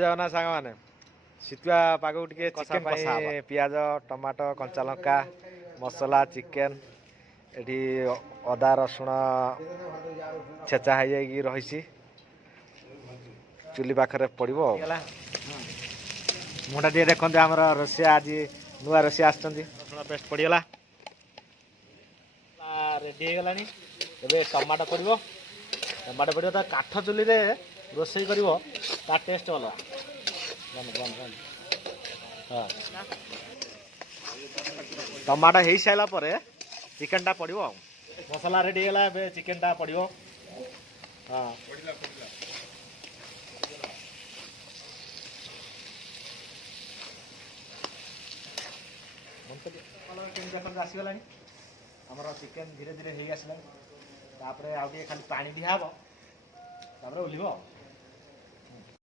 ଜଗନ୍ନାଥ ସାଙ୍ଗମାନେ ଶୀତୁଆ ପାଗକୁ ଟିକେ ଚିକେନ କଷା ହବ। ପିଆଜ ଟମାଟୋ କଞ୍ଚା ଲଙ୍କା ମସଲା ଚିକେନ ଏଠି ଅଦା ରସୁଣ ଛେଚା ହେଇଯାଇକି ରହିଛି ଚୁଲି ପାଖରେ ପଡ଼ିବ। ମୁଁଟା ଟିକେ ଦେଖନ୍ତୁ ଆମର ରୋଷେଇଆ ଆଜି ନୂଆ ରୋଷେଇଆ ଆସିଛନ୍ତି। ରସୁଣ ପେଷ୍ଟ ପଡ଼ିଗଲା ରେଡ଼ି ହେଇଗଲାଣି। ଏବେ ଟମାଟୋ ପଡ଼ିବ ତା କାଠ ଚୁଲିରେ ରୋଷେଇ କରିବ ତା ଟେଷ୍ଟ ଅଲଗା। ହଁ ଟମାଟୋ ହେଇସାରିଲା ପରେ ଚିକେନଟା ପଡ଼ିବ ଆଉ ମସଲା ରେଡ଼ି ହେଇଗଲା। ଏବେ ଚିକେନଟା ପଡ଼ିବ। ହଁ କେମିତି ଆସିଗଲାଣି ଆମର ଚିକେନ ଧୀରେ ଧୀରେ ହେଇ ଆସିଲାଣି। ତାପରେ ଆଉ ଟିକେ ଖାଲି ପାଣି ଦିଆହବ ତାପରେ ଓହ୍ଲିବ।